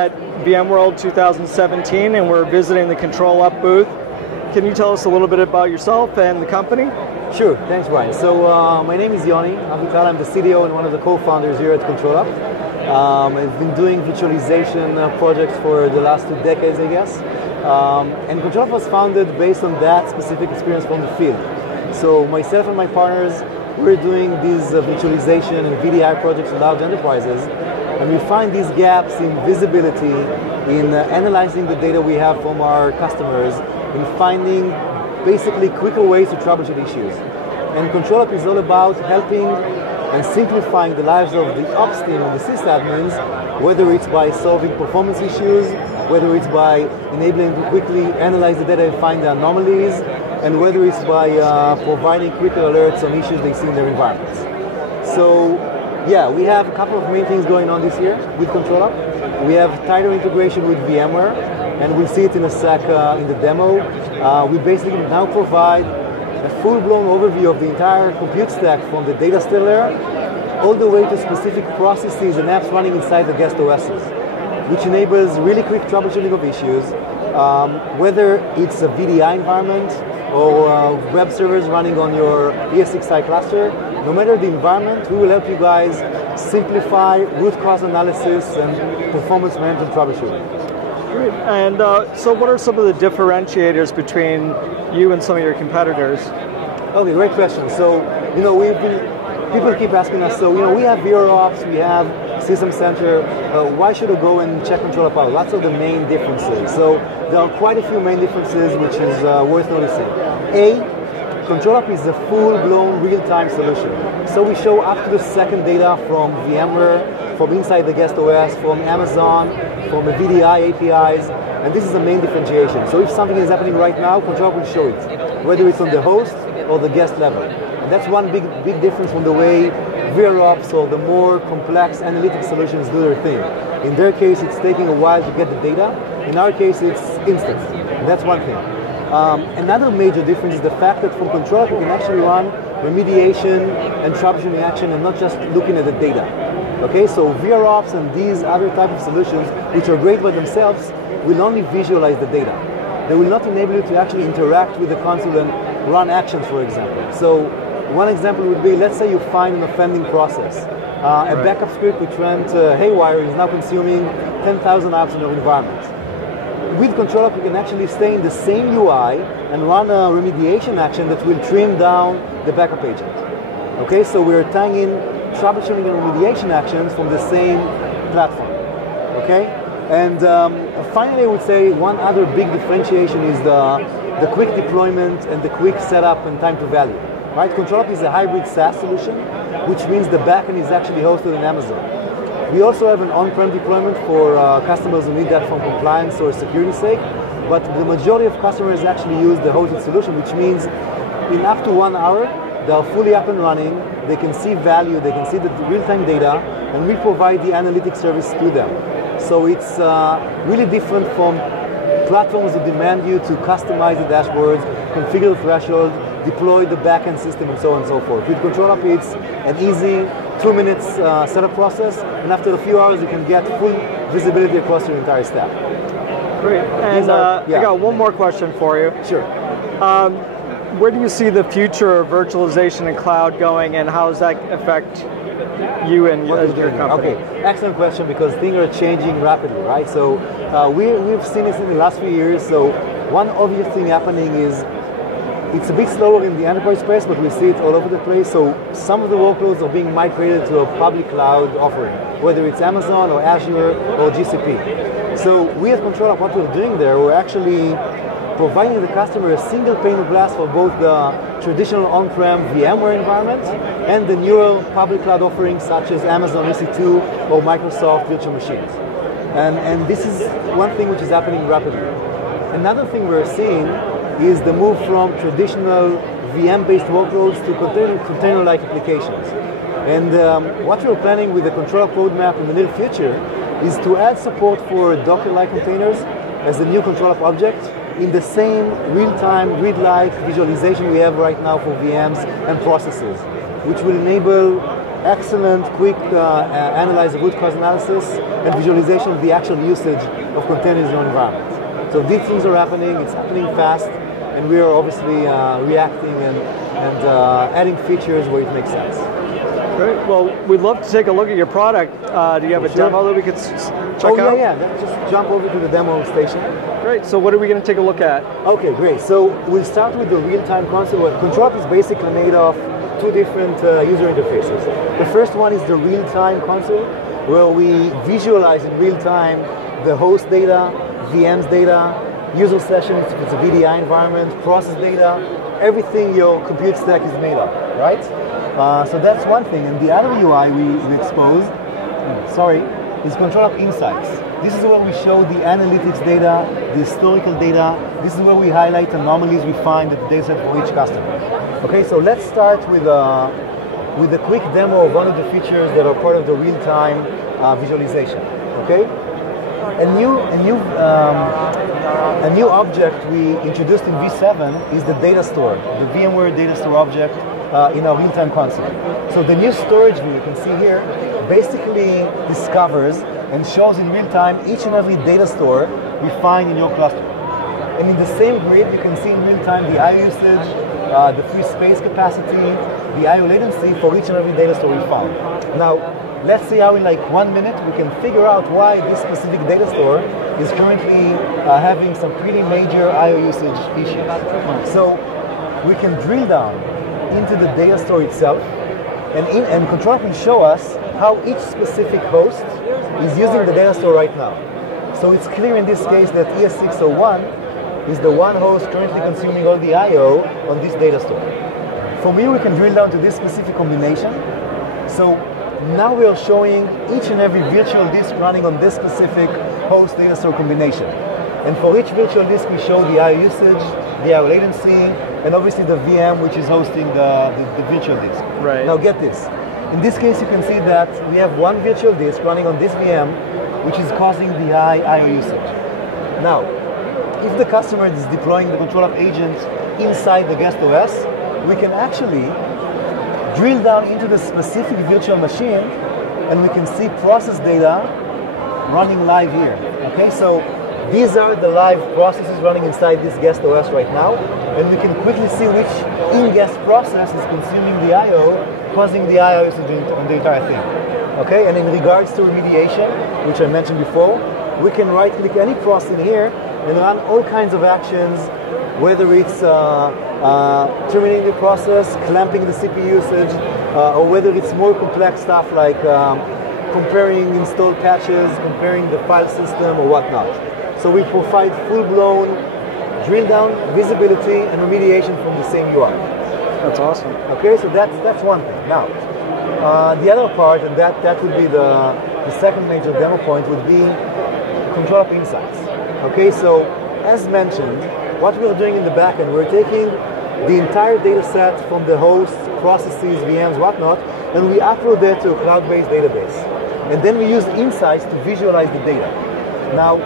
at VMworld 2017, and we're visiting the ControlUp booth. Can you tell us a little bit about yourself and the company? Sure, thanks Brian. So my name is Yoni Avital. I'm the CDO and one of the co-founders here at ControlUp. I've been doing virtualization projects for the last 2 decades, I guess. And ControlUp was founded based on that specific experience from the field. So myself and my partners, we're doing these virtualization and VDI projects in large enterprises, and we find these gaps in visibility, in analyzing the data we have from our customers, in finding basically quicker ways to troubleshoot issues. And ControlUp is all about helping and simplifying the lives of the ops team and the sysadmins, whether it's by solving performance issues, whether it's by enabling them to quickly analyze the data and find the anomalies, and whether it's by providing quicker alerts on issues they see in their environments. So yeah, we have a couple of main things going on this year with ControlUp. We have tighter integration with VMware, and we'll see it in a sec in the demo. We basically now provide a full-blown overview of the entire compute stack from the data store layer all the way to specific processes and apps running inside the guest OSs, which enables really quick troubleshooting of issues, whether it's a VDI environment or web servers running on your ESXi cluster. No matter the environment, we will help you guys simplify root cause analysis and performance management troubleshooting. Great. And so what are some of the differentiators between you and some of your competitors? Okay, great question. So, people keep asking us, so, we have VROps, we have System Center, why should I go and check ControlUp out? Lots of the main differences. So, there are quite a few main differences which is worth noticing. ControlUp is a full-blown real-time solution. So we show up to the second data from VMware, from inside the guest OS, from Amazon, from the VDI APIs, and this is the main differentiation. So if something is happening right now, ControlUp will show it, whether it's on the host or the guest level. And that's one big difference from the way VROps or the more complex analytic solutions do their thing. In their case, it's taking a while to get the data. In our case, it's instant. And that's one thing. Another major difference is the fact that from ControlUp you can actually run remediation and troubleshooting action and not just looking at the data. Okay, so VROps and these other type of solutions, which are great by themselves, will only visualize the data. They will not enable you to actually interact with the console and run actions, for example. So one example would be, let's say you find an offending process. A backup script which went haywire is now consuming 10,000 apps in your environment. With ControlUp, you can actually stay in the same UI and run a remediation action that will trim down the backup agent. Okay, so we're tying in troubleshooting and remediation actions from the same platform. Okay, and finally, I would say one other big differentiation is the quick deployment and the quick setup and time to value. Right, ControlUp is a hybrid SaaS solution, which means the backend is actually hosted in Amazon. We also have an on-prem deployment for customers who need that from compliance or security sake, but the majority of customers actually use the hosted solution, which means in up to 1 hour, they are fully up and running, they can see value, they can see the real-time data, and we provide the analytics service to them. So it's really different from platforms that demand you to customize the dashboards, configure the threshold, deploy the backend system, and so on and so forth. With ControlUp, it's an easy 2 minutes setup process, and after a few hours, you can get full visibility across your entire stack. Great. And I got one more question for you. Sure. Where do you see the future of virtualization and cloud going, and how does that affect you and your company? Okay, excellent question, because things are changing rapidly, right? So we've seen this in the last few years. So one obvious thing happening is it's a bit slower in the enterprise space, but we see it all over the place. So some of the workloads are being migrated to a public cloud offering, whether it's Amazon or Azure or GCP. So we at ControlUp, what we're doing there, we're actually providing the customer a single pane of glass for both the traditional on-prem VMware environment and the newer public cloud offerings such as Amazon EC2 or Microsoft virtual machines. And this is one thing which is happening rapidly. Another thing we're seeing is the move from traditional VM-based workloads to container-like applications. And what we're planning with the ControlUp roadmap in the near future is to add support for Docker-like containers as the new ControlUp object in the same real-time, read-like visualization we have right now for VMs and processes. which will enable excellent, quick analyze of root cause analysis and visualization of the actual usage of containers in your environment. So these things are happening, it's happening fast, and we are obviously reacting and adding features where it makes sense. Great. Well, we'd love to take a look at your product. Do you have a demo that we could check out? Yeah. Let's just jump over to the demo station. Great. So what are we going to take a look at? Okay, great. So we'll start with the real-time console. ControlUp is basically made of two different user interfaces. The first one is the real-time console, where we visualize in real time the host data, VMs data, user sessions, if it's a VDI environment, process data, everything your compute stack is made of, right? So that's one thing. And the other UI we exposed, is ControlUp Insights. This is where we show the analytics data, the historical data. This is where we highlight anomalies we find at the dataset for each customer. Okay, so let's start with a quick demo of one of the features that are part of the real-time visualization. Okay, a new object we introduced in V7 is the data store, the VMware data store object in our real-time console. So the new storage view you can see here basically discovers and shows in real time each and every data store we find in your cluster. And in the same grid, you can see in real time the I/O usage, the free space capacity, the I/O latency for each and every data store we found. Now, let's see how in like 1 minute we can figure out why this specific data store is currently having some pretty major I/O usage issues. So we can drill down into the data store itself, and ControlUp can show us how each specific host is using the data store right now. So it's clear in this case that ES601 is the one host currently consuming all the I/O on this data store. From here we can drill down to this specific combination. So now we are showing each and every virtual disk running on this specific host data store combination. And for each virtual disk we show the I/O usage, the I/O latency, and obviously the VM which is hosting the virtual disk. Right. Now get this. In this case you can see that we have one virtual disk running on this VM which is causing the high I/O usage. Now, if the customer is deploying the ControlUp agent inside the guest OS, we can actually drill down into the specific virtual machine and we can see process data running live here. Okay, so these are the live processes running inside this guest OS right now, and we can quickly see which in-guest process is consuming the I/O, causing the I/O usage on the entire thing. Okay, and in regards to remediation, which I mentioned before, we can right-click any process in here and run all kinds of actions, whether it's terminating the process, clamping the CPU usage, or whether it's more complex stuff like comparing installed patches, comparing the file system or whatnot. So we provide full-blown drill down, visibility, and remediation from the same UI. That's awesome. Okay, so that's one thing. Now, the other part, and that would be the second major demo point, would be ControlUp Insights. Okay, so as mentioned, what we're doing in the backend, we're taking the entire data set from the hosts, processes, VMs, whatnot, and we upload that to a cloud-based database. And then we use Insights to visualize the data. Now,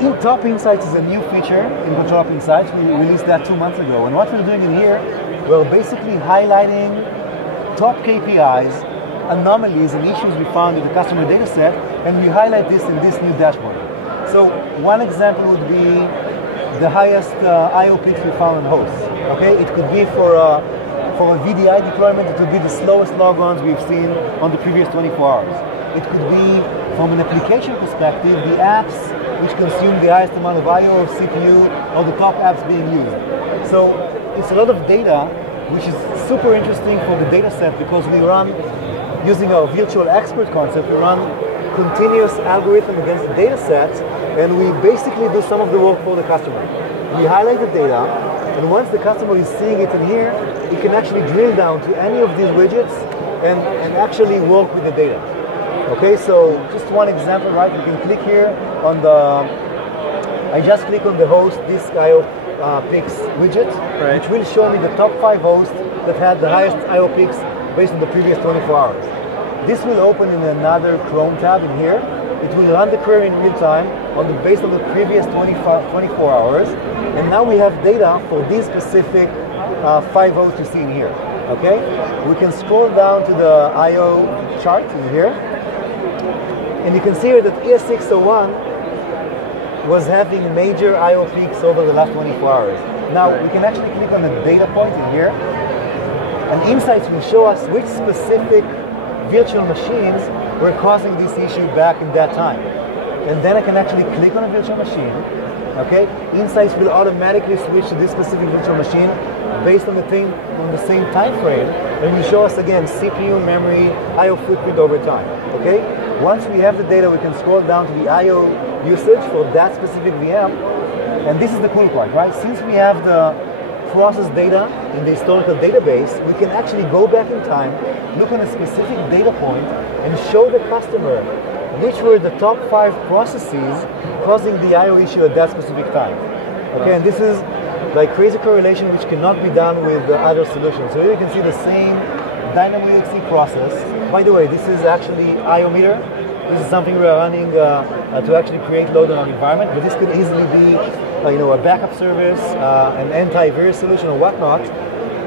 ITOps Insights is a new feature in ControlUp Insights. We released that 2 months ago. And what we're doing in here, we're basically highlighting top KPIs, anomalies, and issues we found in the customer data set, and we highlight this in this new dashboard. So one example would be the highest I/O peaks we found on hosts. Okay, it could be for a VDI deployment, it would be the slowest logons we've seen on the previous 24 hours. It could be, from an application perspective, the apps which consume the highest amount of I/O or CPU, or the top apps being used. So it's a lot of data, which is super interesting for the data set because we run, using our virtual expert concept, we run continuous algorithm against the data set, and we basically do some of the work for the customer. We highlight the data, and once the customer is seeing it in here, he can actually drill down to any of these widgets and actually work with the data. Okay, so just one example, right? You can click here on the, I just click on the host disk I/O peaks widget, right, which will show me the top 5 hosts that had the highest I/O peaks based on the previous 24 hours. This will open in another Chrome tab in here. It will run the query in real time based on the previous 24 hours, and now we have data for these specific 5 hosts you see in here. Okay, we can scroll down to the I/O chart in here, and you can see here that ES601 was having major I/O peaks over the last 24 hours. Now we can actually click on the data point in here, and Insights will show us which specific virtual machines were causing this issue back in that time. And then I can actually click on a virtual machine. Okay, Insights will automatically switch to this specific virtual machine based on the same time frame, and will show us again CPU, memory, I/O footprint over time. Okay, once we have the data, we can scroll down to the I/O usage for that specific VM, and this is the cool part, right? Since we have the process data in the historical database, we can actually go back in time, look on a specific data point, and show the customer which were the top 5 processes causing the I/O issue at that specific time. Okay, and this is like crazy correlation which cannot be done with other solutions. So here you can see the same DynamoXE process. By the way, this is actually I/O meter. This is something we are running to actually create load on our environment, but this could easily be a backup service, an antivirus solution or whatnot.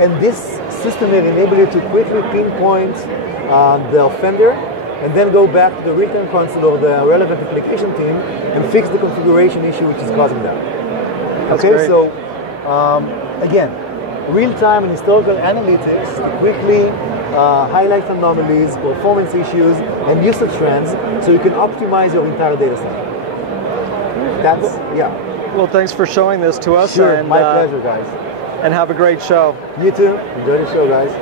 And this system will enable you to quickly pinpoint the offender and then go back to the return console or the relevant application team and fix the configuration issue which is causing that. Okay, great. so again, real-time and historical analytics quickly highlight anomalies, performance issues, and usage trends so you can optimize your entire data set. That's, yeah. Well, thanks for showing this to us. Sure, and, my pleasure, guys. And have a great show. You too. Enjoy the show, guys.